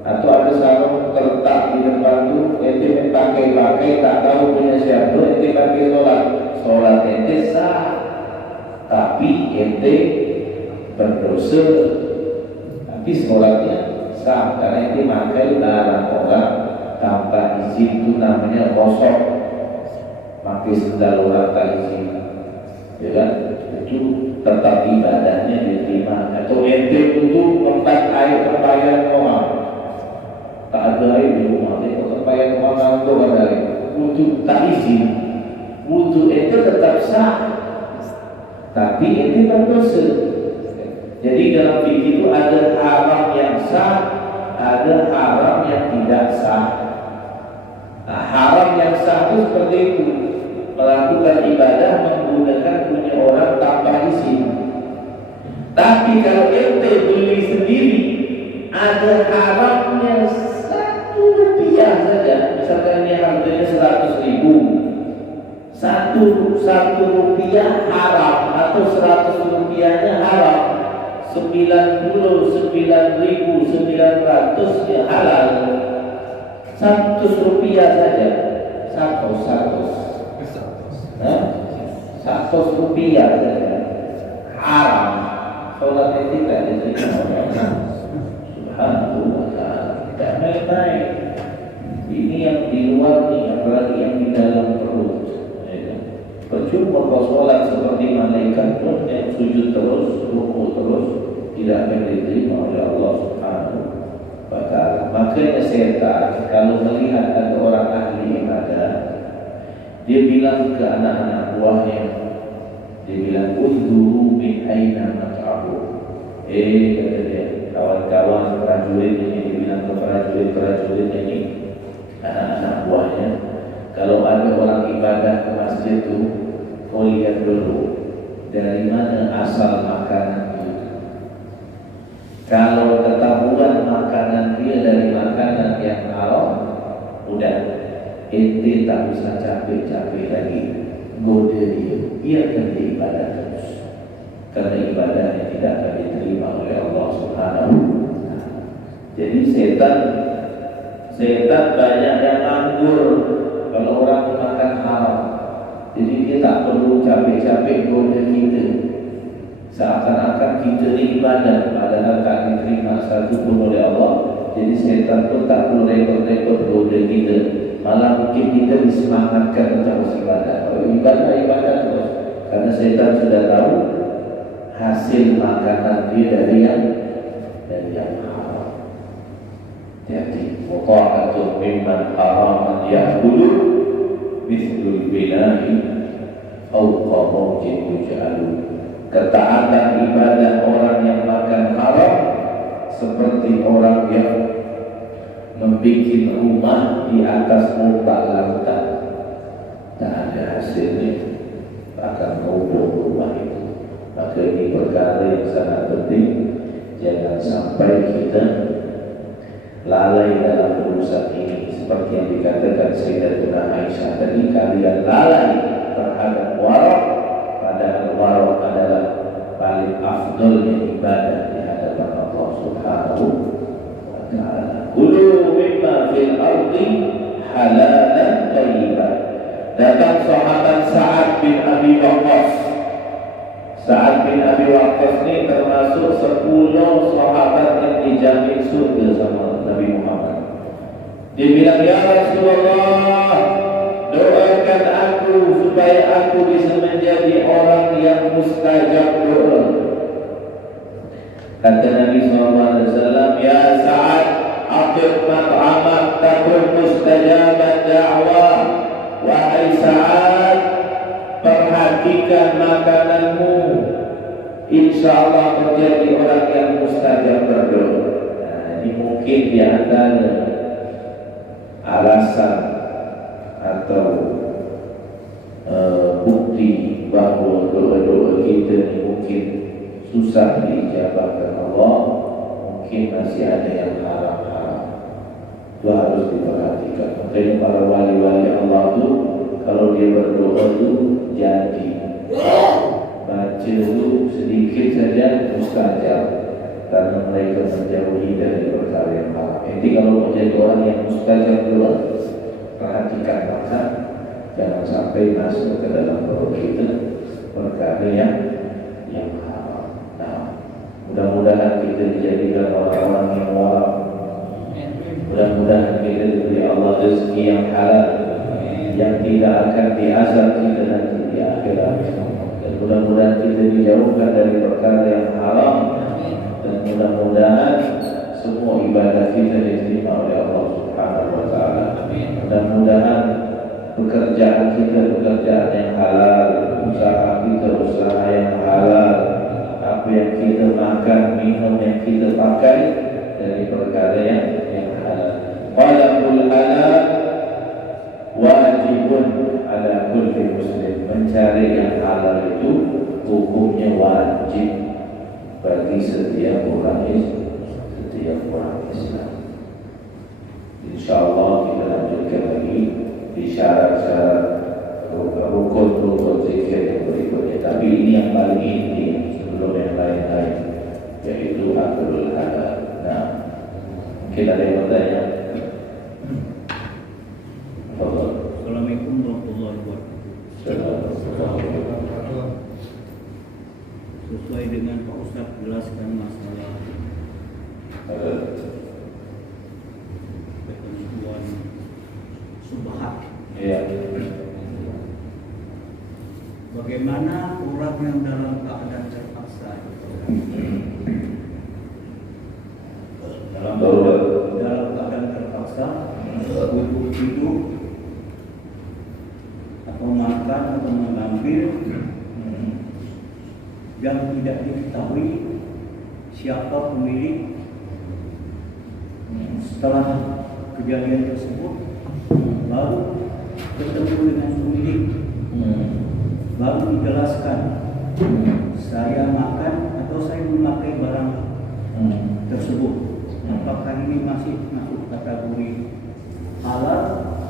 atau ada sarung terletak di depan tu, ente pakai tak tahu punya siapa, ente pakai sholat ente sah, tapi ente berdosa, tapi sholatnya sah karena ente pakai barang orang tanpa izin. Itu namanya rosok. Pakai sendal orang tak izin, ya kan? Itu tetap ibadahnya diterima. Atau ente itu tempat air terbayar orang, tak ada air di rumah, ente terbayar orang itu ada air, untuk tak izin, untuk ente tetap sah, tapi ente berdosa. Jadi dalam fikih itu ada haram yang sah, ada haram yang tidak sah. Nah, haram yang sah itu seperti itu, melakukan ibadah menggunakan punya orang tanpa izin. Tapi kalau ente beli sendiri, ada haramnya Rp1 saja. Misalkan ini harganya 100.000, satu rupiah haram, atau 100 rupiahnya haram, 99.900 ya halal. Rp100 saja, satu Rp100 saja haram. Sholat itu tidak diterima oleh Allah Subhanahu wa ta'ala. Tidak main-main. Ini yang di luar ni, apalagi yang di dalam perut. Percuma kau sholat seperti malaikat pun yang sujud terus, rukuk terus, tidak akan diterima oleh Allah Subhanahu wa ta'ala. Makanya setan kalau melihat ada orang ahli ibadah, dia bilang ke anak-anak buahnya, dia bilang, "Udhuru min aina mat'abu." Kata dia, kawan-kawan prajurit ini, dia bilang ke prajurit ini, anak-anak buahnya, kalau ada orang ibadah ke masjid itu, kau lihat dulu dari mana asal makanan itu. Kalau ketahuan makanan dia dari makanan yang haram, udah, ente tak usah capek-capek lagi goda dia, biarkan dia ibadah terus, karena ibadahnya tidak akan diterima oleh Allah Subhanahu. Jadi setan banyak yang anggur kalau orang makan haram. Jadi dia tak perlu capek-capek goda kita, seakan-akan kita ni ibadah, padahal tak diterima satu pun oleh Allah. Jadi setan pun tak perlu repot-repot goda kita, malah mungkin kita disemangatkan untuk ibadah. Kalau ibadah terus, karena setan sudah tahu hasil makanan dia dari yang haram. Jadi muqa'atu mimman haraman ya'budu mithlul bina'i fawqa mawjin yuj'alu. Ketaatan ibadah orang yang makan haram seperti orang yang membuat rumah di atas muka lautan, tak ada hasilnya, akan roboh rumah itu. Maka ini perkara yang sangat penting. Jangan sampai kita lalai dalam urusan ini. Seperti yang dikatakan Sayyidatuna Aisyah tadi, kalian lalai terhadap warak, padahal warak adalah paling afdalnya ibadah di hadapan Allah Subhanahu wa ta'ala. Kulu mimma fil ardi halalan thayyiban. Datang sahabat Sa'ad bin Abi Waqqas. Sa'ad bin Abi Waqqas ini termasuk 10 sahabat yang dijamin surga sama Nabi Muhammad. Dia bilang, "Ya Rasulullah, doakan aku supaya aku bisa menjadi orang yang mustajab doa. Kata Nabi SAW, ya Sa'ad, aqib mat'amak takun mustajabat da'wah. Wahai Sa'ad, perhatikan makananmu, insya Allah menjadi orang yang mustajab berdoa. Nah, ini mungkin di antara alasan atau bukti bahwa doa-doa kita ini mungkin susah diijabahkan Allah, mungkin masih ada yang haram-haram. Itu harus diperhatikan. Makanya para wali-wali Allah itu kalau dia berdoa itu jadi baca itu sedikit saja mustajab karena mereka menjauhi dari perkara yang haram. Jadi kalau mau jadi orang yang mustajab doa, perhatikan maka jangan sampai masuk ke dalam perut kita perkara yang haram. Nah, mudah-mudahan kita dijadikan orang-orang yang wara. Mudah-mudahan kita diberi Allah rezeki yang halal, yang tidak akan diazab kita nanti di akhirat. Dan mudah-mudahan kita dijauhkan dari perkara yang haram. Dan mudah-mudahan semua ibadah kita diterima oleh Allah Subhanahu wa Ta'ala. Mudah-mudahan pekerjaan kita pekerjaan yang halal, usaha kita usaha yang halal, apa yang kita makan, minum yang kita pakai dari perkara yang halal. Qalabul halal wajibun ala kulli muslim. Mencari yang halal itu hukumnya wajib bagi setiap orang Islam. InsyaAllah kita lanjutkan lagi di syarat-syarat rukun-rukun zikir yang berikutnya. Tapi ini yang paling inti sebelum yang lain-lain, yaitu aklul halal. Nah, mungkin ada yang bertanya. Assalamualaikum warahmatullahi wabarakatuh. Sesuai dengan Pak Ustaz jelaskan masalah ketentuan subhat. Ya. Bagaimana orang yang dalam keadaan terpaksa, dalam keadaan terpaksa untuk hidup atau makan atau mengambil yang tidak diketahui siapa pemilik, setelah kejadian tersebut baru bertemu dengan pemilik, baru dijelaskan saya makan atau saya memakai barang tersebut, apakah ini masih masuk kategori halal,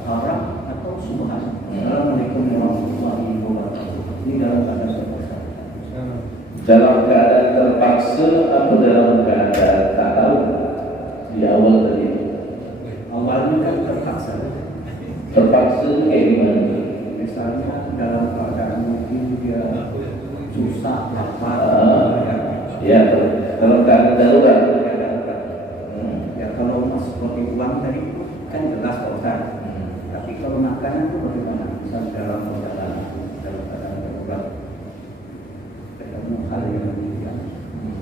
haram atau subhat. Assalamualaikum warahmatullahi wabarakatuh. Ini dalam keadaan terpaksa. Dalam keadaan terpaksa atau dalam keadaan tak tahu di awal tadi? Awalnya kan terpaksa. Terpaksa kayak gimana? Misalnya dalam keadaan mungkin dia susah, lapar, ya, dalam keadaan darurat. Ya kalau seperti uang tadi kan jelas Pak Ustaz. Tapi kalau makanan itu bagaimana? Misal dalam keadaan darurat, ketemu hal yang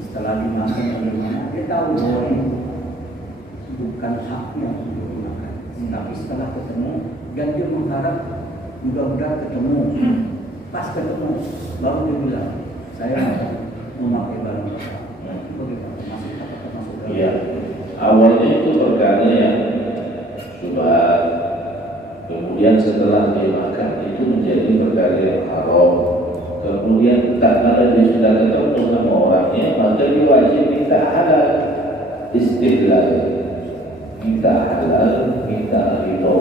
setelah dimakan bagaimana? Dia tahu bahwa ini bukan haknya untuk dimakan. Tapi setelah ketemu dan dia mengharap mudah-mudahan ketemu, pas ketemu baru dia bilang saya memakai barang bagaimana? Masuk dalam. Iya, awalnya itu perkara yang subhat. Kemudian setelah dia makan itu menjadi perkara yang haram. Kemudian tak ada dia sudah ketemu sama orangnya, maka dia wajib minta halal, istihlal, minta halal, minta ridho.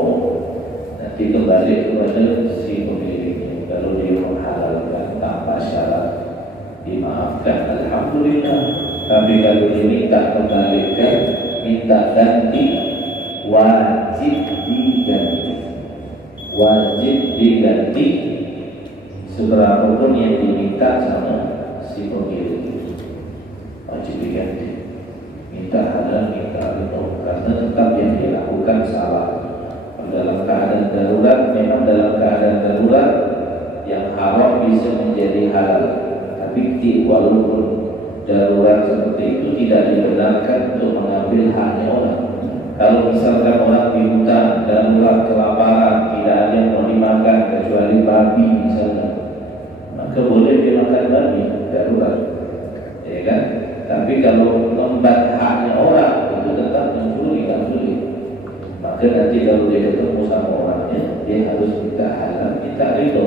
Nanti kembali kepada si pemiliknya. Kalau dia menghalalkan tanpa syarat, dimaafkan, alhamdulillah. Tapi kalau dia minta kembalikan, minta ganti, wajib diganti. Wajib diganti seberapa pun yang diminta sama si pemilik. Wajib diganti. Minta halal, minta ridho, karena tetap yang dilakukan salah. Dalam keadaan darurat, memang dalam keadaan darurat yang haram bisa menjadi halal. Tapi walaupun darurat seperti itu tidak dibenarkan untuk mengambil haknya orang. Kalau misalkan orang di hutan darurat kelaparan, tidak ada yang mau dimakan kecuali babi misalnya, maka boleh dia makan babi darurat, ya kan? Tapi kalau membat haknya orang itu tetap mencuri, kan sulit. Maka nanti kalau dia ketemu sama orangnya, dia harus minta halal, minta ridho.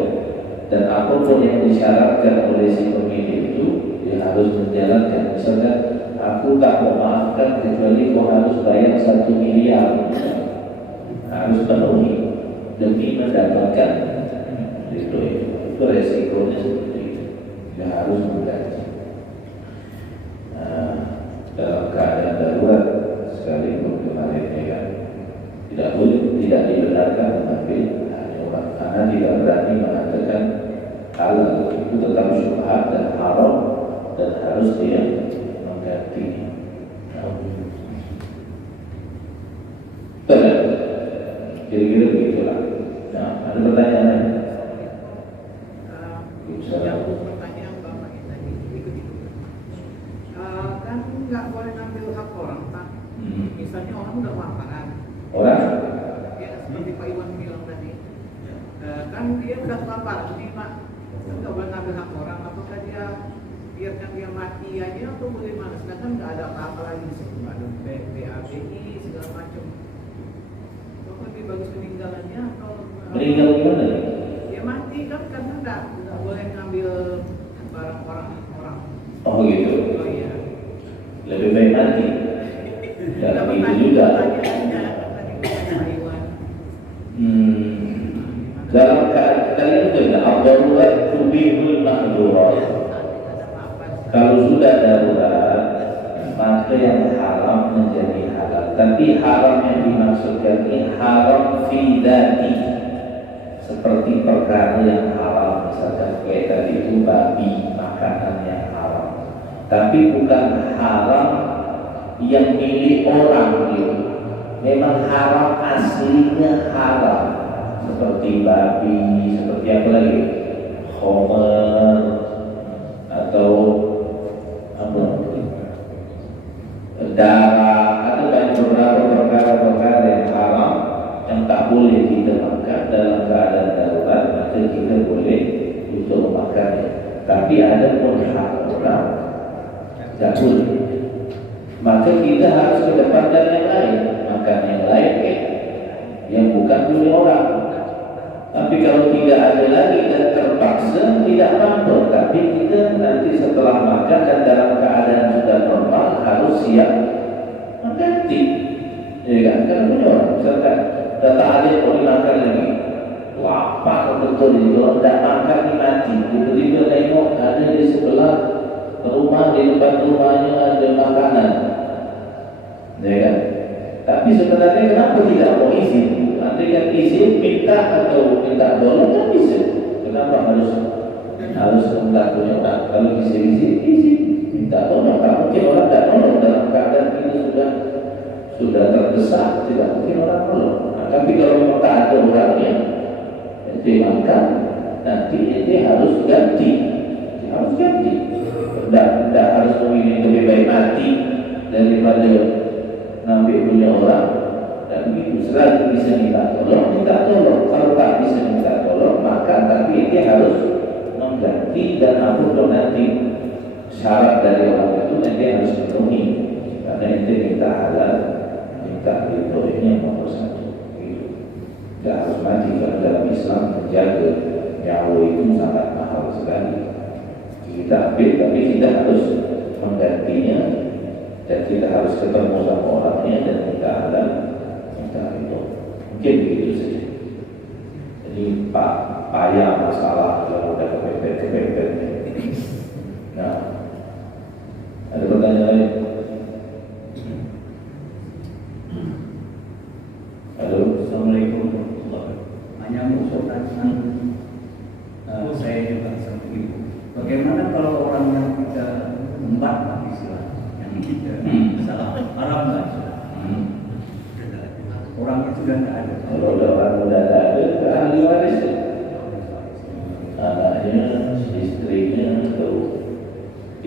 Dan apapun yang disyaratkan oleh si pemilik itu, dia harus menjalankan. Misalnya, aku tak mau maafkan kecuali kau harus bayar 1 miliar, harus penuhi demi mendapatkan ridho itu. Itu resikonya seperti itu. Dia harus menggaji. Dalam keadaan darurat sekalipun kemarin ya kan, tidak boleh, tidak dibenarkan mengambil hanya orang karena tidak berani mengatakan halal, itu tetap syubhat dan haram dan harus dia menggantinya. Betul, kira-kira begitulah. Nah, ada pertanyaan lain? Pertanyaan Bapak ini tadi ikut-ikut. Kan nggak boleh ngambil hak orang, Pak. Misalnya orang udah kelaparan. Orang? Ya, seperti Pak Iwan bilang tadi. Kan dia udah kelaparan nih, Pak. Kan nggak boleh ngambil hak orang. Apakah dia biarkan dia mati aja atau bagaimana? Sedangkan nggak ada apa-apa lagi di situ. Ada BABI segala macam. Apakah lebih bagus meninggalannya atau Meninggal gimana? ya mati kan karena nggak boleh ngambil barang orang. Oh gitu. Oh iya. Lebih baik mati. Dalam itu juga. Dalam keadaan itu ada darurat tubihul mahdurat. Kalau sudah darurat, maka yang haram menjadi halal. Tapi haram yang dimaksudkan ini haram fi dzati. Seperti perkara yang haram, misalkan kayak tadi itu babi, makanan yang haram. Tapi bukan haram yang milik orang gitu. Memang haram aslinya haram. Seperti babi, seperti apa lagi? Khomer atau apa? Darah atau beberapa perkara-perkara yang haram yang tak boleh kita makan dalam keadaan darurat, maka kita boleh untuk memakannya. Tapi ada pun hak orang tak boleh. Maka kita harus kedepankan yang lain, makan yang lain yang bukan milik orang. Tapi kalau tidak ada lagi dan terpaksa tidak mampu, tapi kita nanti setelah makan dan dalam keadaan sudah normal harus siap mengganti. Ya kan? Karena punya orang, misalkan dah tak ada yang boleh makan lagi, lapar betul itu, kalau tidak makan ni mati. Tiba-tiba tengok ada di sebelah rumah, di depan rumahnya ada makanan. Ya kan? Tapi sebenarnya kenapa tidak mau izin? Nanti kan izin minta atau minta tolong kan bisa. Kenapa harus minta tolong? Kalau izin minta tolong. Tak mungkin orang tak tolong dalam keadaan ini sudah terdesak, tidak mungkin orang tolong. Tapi kalau memang tak ada orangnya, dimakan, nanti ini harus ganti. Tidak harus memilih lebih baik mati daripada ngambil punya orang. Dan begitu selalu bisa minta tolong. Kalau tak bisa minta tolong, maka tapi dia harus mengganti dan apapun nanti syarat dari orang itu nanti harus dipenuhi. Karena itu minta halal, minta ridho, ini yang nomor satu. Tidak harus mati. Karena dalam Islam menjaga nyawa itu sangat mahal sekali. Kita ambil, tapi kita harus menggantinya dan kita harus ketemu sama orangnya dan minta halal. Mungkin begitu saja. Jadi payah masalah kalau udah kepepet. Nah, ada pertanyaan lain? Halo, assalamualaikum warahmatullahi wabarakatuh. Hanya mau pertanyaan, saya juga seperti itu. Bagaimana kalau orang yang tidak membantah istilah yang kita salah haram nggak? Orangnya sudah tidak ada. Kalau udah orang udah tak ada, ahli waris.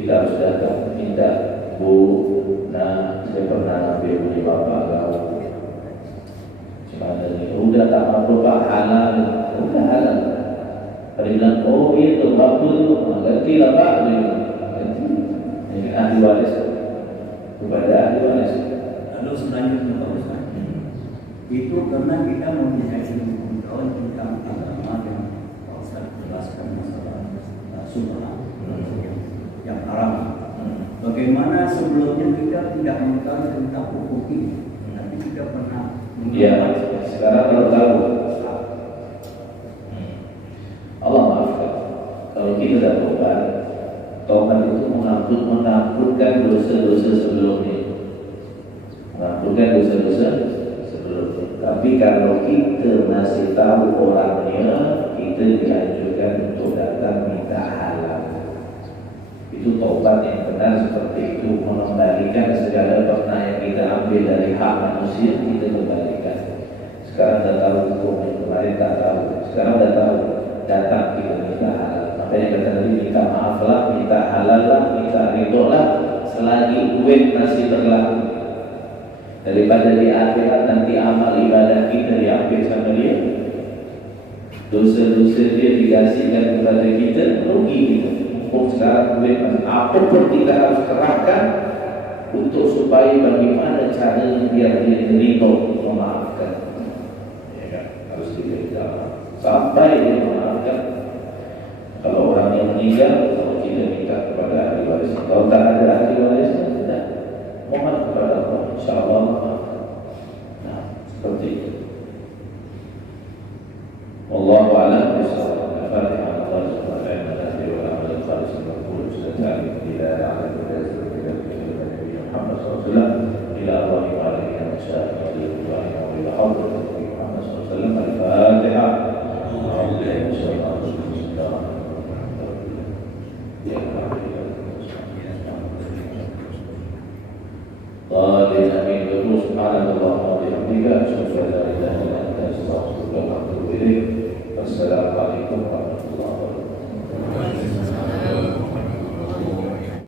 kita harus datang minta, Bu, nah saya pernah ambil punya bapak kau, gimana nih? Udah tak mampu Pak, halal, udah halal. Dia bilang, oh iya tuh bapak itu, ganti lah Pak, ganti. Ini ahli waris, kepada ahli waris. Lalu selanjutnya Pak Ustaz, itu karena kita mempunyai ilmu pengetahuan tentang agama dan Pak Ustaz jelaskan masalah sunnah yang haram. Bagaimana sebelumnya kita tidak mengetahui tentang hukum ini, tapi kita pernah Iya, sekarang baru tahu. Allah maafkan. Kalau kita dah tobat itu mengampunkan dosa-dosa sebelumnya. Mengampunkan dosa-dosa sebelumnya. Tapi kalau kita masih tahu orangnya, kita dianjurkan untuk datang minta halal. Itu tobat yang benar seperti itu, mengembalikan segala pernah yang kita ambil dari hak manusia, kita kembalikan. Sekarang dah tahu hukum yang kemarin tak tahu. Sekarang dah tahu, datang kita minta halal. Makanya kata tadi, minta maaf lah, minta halal lah, minta ridho lah, selagi duit masih berlaku. Daripada di akhirat nanti amal ibadah kita diambil sama dia, dosa-dosa dia dikasihkan kepada kita, rugi kita. Sekarang apapun kita harus kerahkan untuk supaya bagaimana caranya biar dia ridho memaafkan, ya kan? Harus diberitahu sampai dia memaafkan. Kalau orang yang meninggal, kalau kita minta kepada ahli waris, kalau tak ada ahli waris, tidak, mohon kepada Allah, insyaallah memaafkan. Nah, seperti itu. Wallahu a'lam bishawab. Al-Fatihah. إلى الله وعليه نشاء الله وإلى حضرة محمد صلى الله عليه وسلم. الفاتحة. قال آمين. سبحانك اللهم وبحمدك أشهد أن لا إله إلا أنت أستغفرك وأتوب إليك. السلام عليكم ورحمة الله وبركاته.